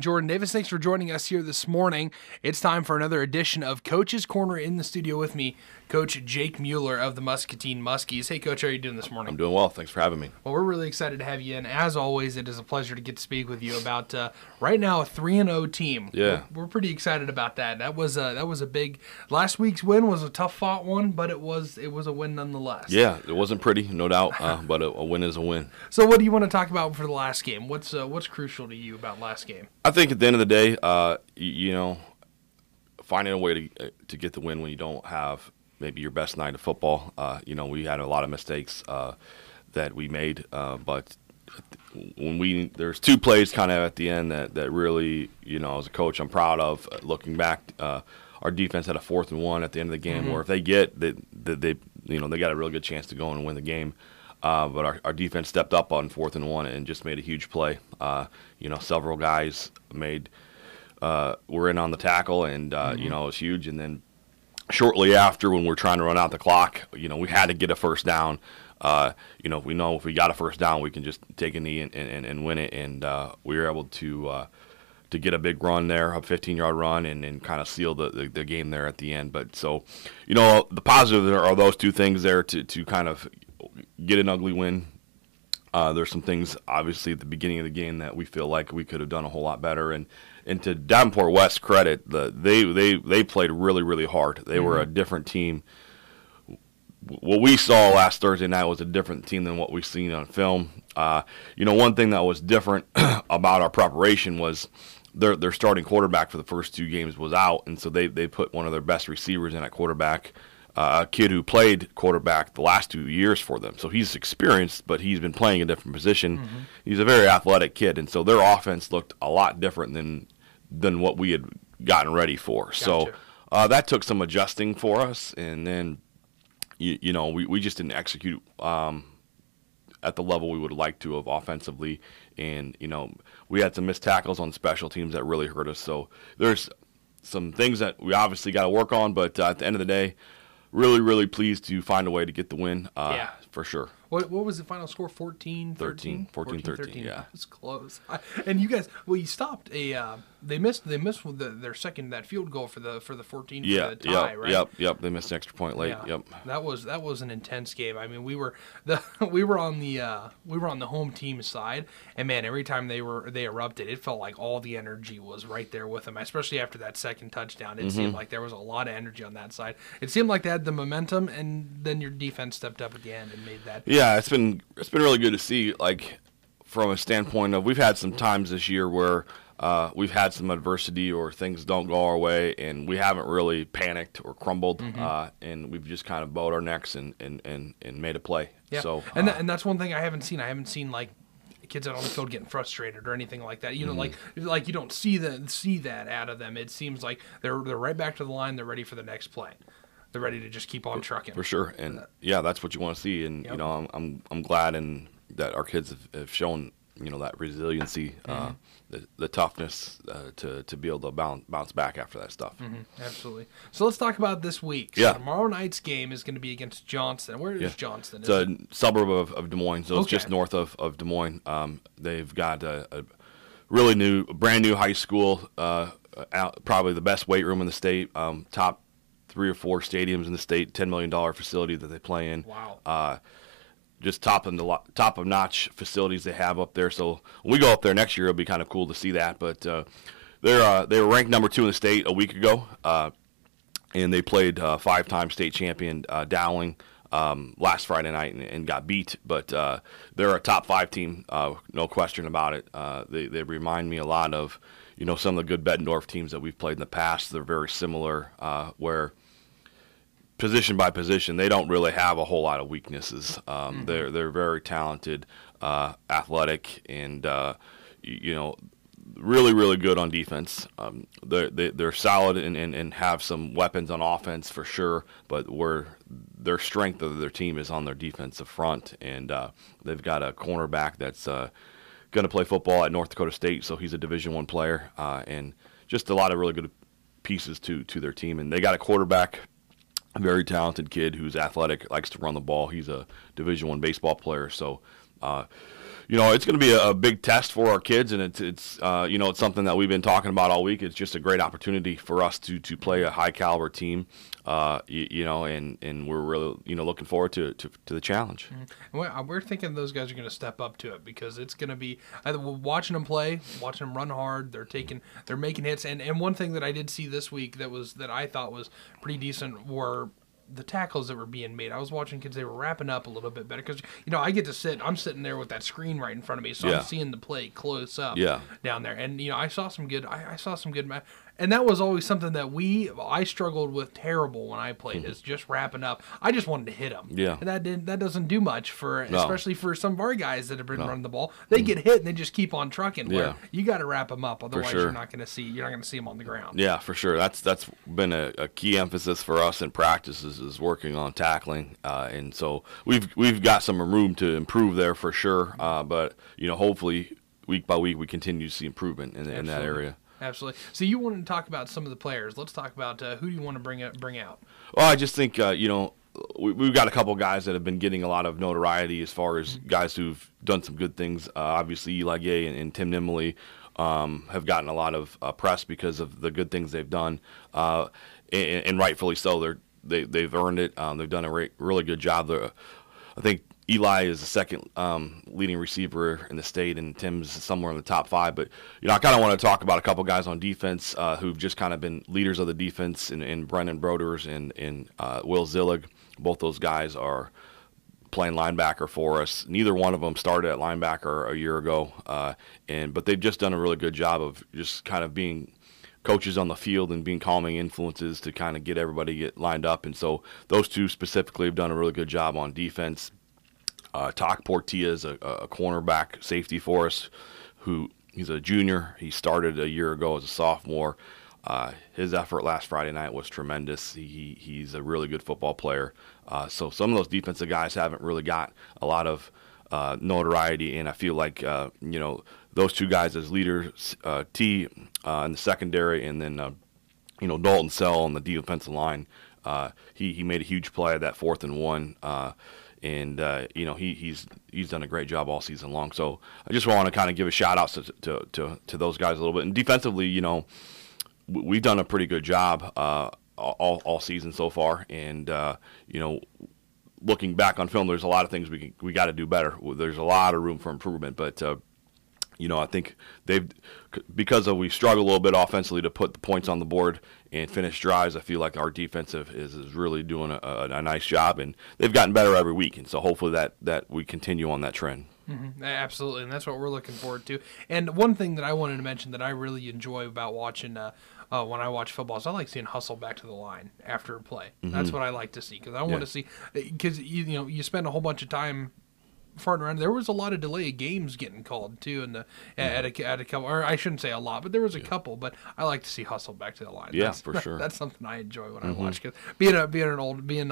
Jordan Davis, thanks for joining us here this morning. It's time for another edition of Coach's Corner. In the studio with me, Coach Jake Mueller of the Muscatine Muskies. Hey, Coach, how are you doing this morning? I'm doing well. Thanks for having me. Well, we're really excited to have you in. As always, it is a pleasure to get to speak with you about right now a 3-0 team. Yeah, we're pretty excited about that. That was a big. Last week's win was a tough fought one, but it was a win nonetheless. Yeah, it wasn't pretty, no doubt, but a win is a win. So, what do you want to talk about for the last game? What's crucial to you about last game? I think at the end of the day, finding a way to get the win when you don't have maybe your best night of football. We had a lot of mistakes that we made, but when there's two plays kind of at the end that really, as a coach, I'm proud of. Looking back, our defense had a 4th and 1 at the end of the game, where if they get they got a real good chance to go and win the game. But our defense stepped up on 4th and 1 and just made a huge play. Several guys were in on the tackle, and it was huge. And then shortly after, when we're trying to run out the clock, we had to get a first down. We know if we got a first down, we can just take a knee and win it. And we were able to get a big run there, a 15-yard run, and kind of seal the game there at the end. But so, the positive are those two things there to kind of get an ugly win. There's some things, obviously, at the beginning of the game that we feel like we could have done a whole lot better. And to Davenport West's credit, they played really, really hard. They were a different team. What we saw last Thursday night was a different team than what we've seen on film. One thing that was different about our preparation was their starting quarterback for the first 2 games was out, and so they put one of their best receivers in at quarterback, a kid who played quarterback the last 2 years for them. So he's experienced, but he's been playing a different position. He's a very athletic kid, and so their offense looked a lot different than what we had gotten ready for. Gotcha. So that took some adjusting for us, and then we just didn't execute at the level we would like to have offensively, and we had some missed tackles on special teams that really hurt us. So there's some things that we obviously got to work on, but at the end of the day, really, really pleased to find a way to get the win, for sure. What was the final score? 14-13? 14-13, yeah. That was close. And you guys, you stopped they missed their second, that field goal for the 14 for the tie, right? Yep. They missed an extra point late. Yeah. Yep. That was an intense game. I mean, we were on the home team side, and man, every time they erupted, it felt like all the energy was right there with them. Especially after that second touchdown, it seemed like there was a lot of energy on that side. It seemed like they had the momentum, and then your defense stepped up again and made that. Yeah, it's been really good to see. Like, from a standpoint of, we've had some times this year where we've had some adversity or things don't go our way, and we haven't really panicked or crumbled, and we've just kind of bowed our necks and made a play. Yeah. So and that's one thing I haven't seen. I haven't seen like kids out on the field getting frustrated or anything like that. Like you don't see that out of them. It seems like they're right back to the line. They're ready for the next play. They're ready to just keep on trucking. For sure, and that's what you want to see. And I'm glad that our kids have shown that resiliency, the toughness to be able to bounce back after that stuff. Absolutely. So let's talk about this week. So tomorrow night's game is going to be against Johnston. Where is Johnston? It's a suburb of Des Moines, so it's just north of Des Moines. They've got a really brand new high school, probably the best weight room in the state, top 3 or 4 stadiums in the state, $10 million facility that they play in. Wow. Just top of notch facilities they have up there. So when we go up there next year, it'll be kind of cool to see that. But they were ranked number 2 in the state a week ago, and they played 5-time state champion Dowling last Friday night and got beat. But they're a top 5 team, no question about it. They remind me a lot of some of the good Bettendorf teams that we've played in the past. They're very similar, where position by position, they don't really have a whole lot of weaknesses. They're very talented, athletic, and really, really good on defense. They're solid and have some weapons on offense for sure, but where their strength of their team is on their defensive front, and they've got a cornerback that's going to play football at North Dakota State, so he's a Division I player, and just a lot of really good pieces to their team. And they got a quarterback, a very talented kid who's athletic, likes to run the ball. He's a Division I baseball player, so it's going to be a big test for our kids, and it's it's something that we've been talking about all week. It's just a great opportunity for us to play a high caliber team, and we're really looking forward to the challenge. We're thinking those guys are going to step up to it because it's going to be either watching them play, watching them run hard. They're making hits, and one thing that I did see this week that I thought was pretty decent were the tackles that were being made. I was watching kids; they were wrapping up a little bit better because I get to sit. I'm sitting there with that screen right in front of me, so I'm seeing the play close up down there. And I saw some good. I saw some good. And that was always something that I struggled with terrible when I played, is just wrapping up. I just wanted to hit them. Yeah. And that doesn't do much especially for some of our guys that have been running the ball. They get hit and they just keep on trucking. Where you got to wrap them up, otherwise you're not going to see them on the ground. Yeah, for sure. That's been a key emphasis for us in practices is working on tackling, and so we've got some room to improve there for sure. But hopefully week by week we continue to see improvement in that area. Absolutely. So you wanted to talk about some of the players. Let's talk about who do you want to bring out? Well, I just think we've got a couple guys that have been getting a lot of notoriety as far as guys who've done some good things. Obviously, Eli Gay and Tim Nimley have gotten a lot of press because of the good things they've done, and rightfully so. They've earned it. They've done a really good job. I think Eli is the second leading receiver in the state, and Tim's somewhere in the top 5. But I kind of want to talk about a couple guys on defense who've just kind of been leaders of the defense, in Brendan Broders and Will Zillig. Both those guys are playing linebacker for us. Neither one of them started at linebacker a year ago, but they've just done a really good job of just kind of being coaches on the field and being calming influences to kind of get everybody lined up. And so those two specifically have done a really good job on defense. Tak Portilla is a cornerback safety for us, he's a junior. He started a year ago as a sophomore. His effort last Friday night was tremendous. He's a really good football player. So some of those defensive guys haven't really got a lot of notoriety, and I feel like those two guys as leaders, T in the secondary, and then Dalton Sell on the defensive line. He made a huge play at that 4th and 1. And he's done a great job all season long. So I just want to kind of give a shout out to those guys a little bit. And defensively, we've done a pretty good job all season so far. And looking back on film, there's a lot of things we got to do better. There's a lot of room for improvement, but I think because we struggle a little bit offensively to put the points on the board and finish drives. I feel like our defensive is really doing a nice job, and they've gotten better every week. And so hopefully that we continue on that trend. Mm-hmm. Absolutely, and that's what we're looking forward to. And one thing that I wanted to mention that I really enjoy about watching when I watch football is I like seeing hustle back to the line after a play. Mm-hmm. That's what I like to see because I want to see because you spend a whole bunch of time farting around. There was a lot of delay games getting called too, at a couple, or I shouldn't say a lot, but there was a couple. But I like to see hustle back to the line. Yeah, for sure. That's something I enjoy when I watch. Because being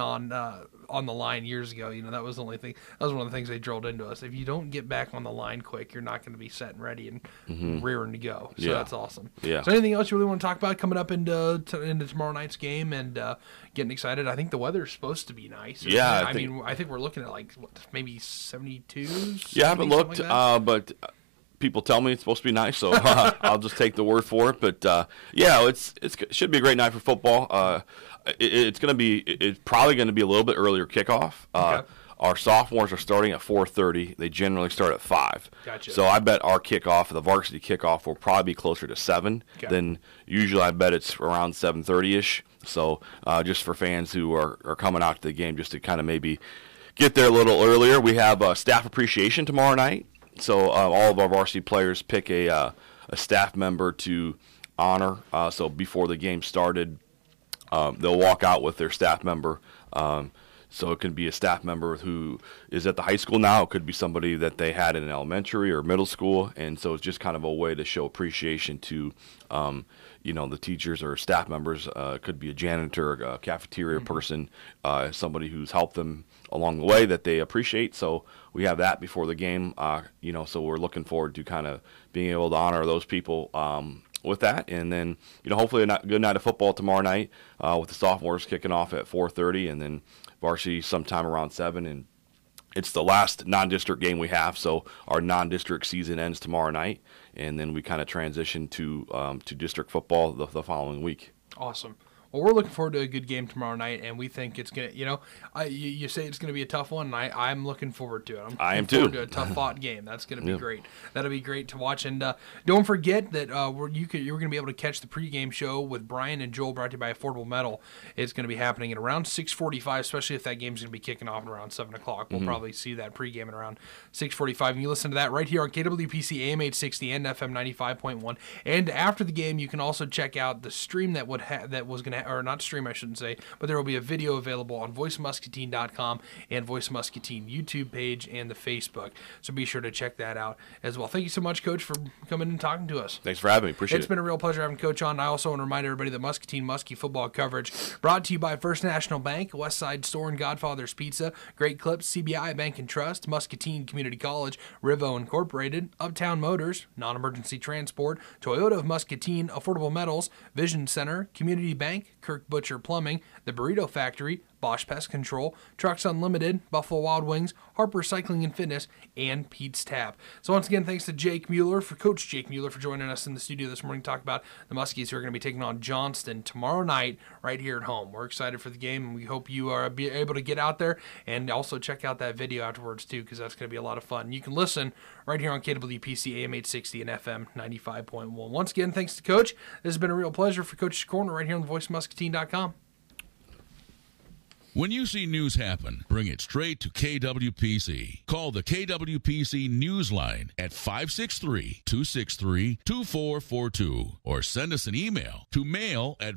on the line years ago, that was the only thing. That was one of the things they drilled into us. If you don't get back on the line quick, you're not going to be set and ready and rearing to go. So that's awesome. Yeah. So anything else you really want to talk about coming up into tomorrow night's game and getting excited? I think the weather's supposed to be nice. Yeah. I think we're looking at maybe 72s. Yeah, I haven't looked, but people tell me it's supposed to be nice, so I'll just take the word for it. But it should be a great night for football. It's probably going to be a little bit earlier kickoff. Okay. Our sophomores are starting at 4:30. They generally start at 5. Gotcha. So I bet our kickoff, the varsity kickoff, will probably be closer to 7 than usually. I bet it's around 7:30ish. So just for fans who are coming out to the game, just to kind of maybe get there a little earlier. We have staff appreciation tomorrow night. So all of our varsity players pick a staff member to honor. So before the game started, they'll walk out with their staff member. So it can be a staff member who is at the high school now. It could be somebody that they had in an elementary or middle school. And so it's just kind of a way to show appreciation to, the teachers or staff members. It could be a janitor, a cafeteria person, somebody who's helped them along the way that they appreciate. So we have that before the game, so we're looking forward to kind of being able to honor those people with that. And then, hopefully a good night of football tomorrow night with the sophomores kicking off at 4:30 and then varsity sometime around 7. And, it's the last non-district game we have, so our non-district season ends tomorrow night, and then we kind of transition to district football the following week. Awesome. Well, we're looking forward to a good game tomorrow night, and we think it's going to, you say it's going to be a tough one, and I'm looking forward to it. I am looking forward too. to a tough-fought game. That's going to be great. That'll be great to watch. And don't forget that you're going to be able to catch the pregame show with Brian and Joel, brought to you by Affordable Metal. It's going to be happening at around 6:45, especially if that game's going to be kicking off at around 7 o'clock. We'll probably see that pregame at around 6:45. And you listen to that right here on KWPC AM 860 and FM 95.1. And after the game, you can also check out the stream that was going to, or not stream, I shouldn't say, but there will be a video available on voicemuscatine.com and Voice Muscatine YouTube page and the Facebook. So be sure to check that out as well. Thank you so much, Coach, for coming and talking to us. Thanks for having me. Appreciate it. It's been a real pleasure having Coach on. I also want to remind everybody that Muscatine Muskie football coverage brought to you by First National Bank, West Side Store and Godfather's Pizza, Great Clips, CBI Bank and Trust, Muscatine Community College, Rivo Incorporated, Uptown Motors, Non-Emergency Transport, Toyota of Muscatine, Affordable Metals, Vision Center, Community Bank, Kirk Butcher Plumbing, The Burrito Factory, Bosch Pest Control, Trucks Unlimited, Buffalo Wild Wings, Harper Cycling and Fitness, and Pete's Tap. So once again, thanks to Coach Jake Mueller, for joining us in the studio this morning to talk about the Muskies, who are going to be taking on Johnston tomorrow night right here at home. We're excited for the game, and we hope you are able to get out there and also check out that video afterwards too, because that's going to be a lot of fun. You can listen right here on KWPC AM 860 and FM 95.1. Once again, thanks to Coach. This has been a real pleasure for Coach's Corner right here on voicemuscatine.com. When you see news happen, bring it straight to KWPC. Call the KWPC Newsline at 563-263-2442 or send us an email to mail at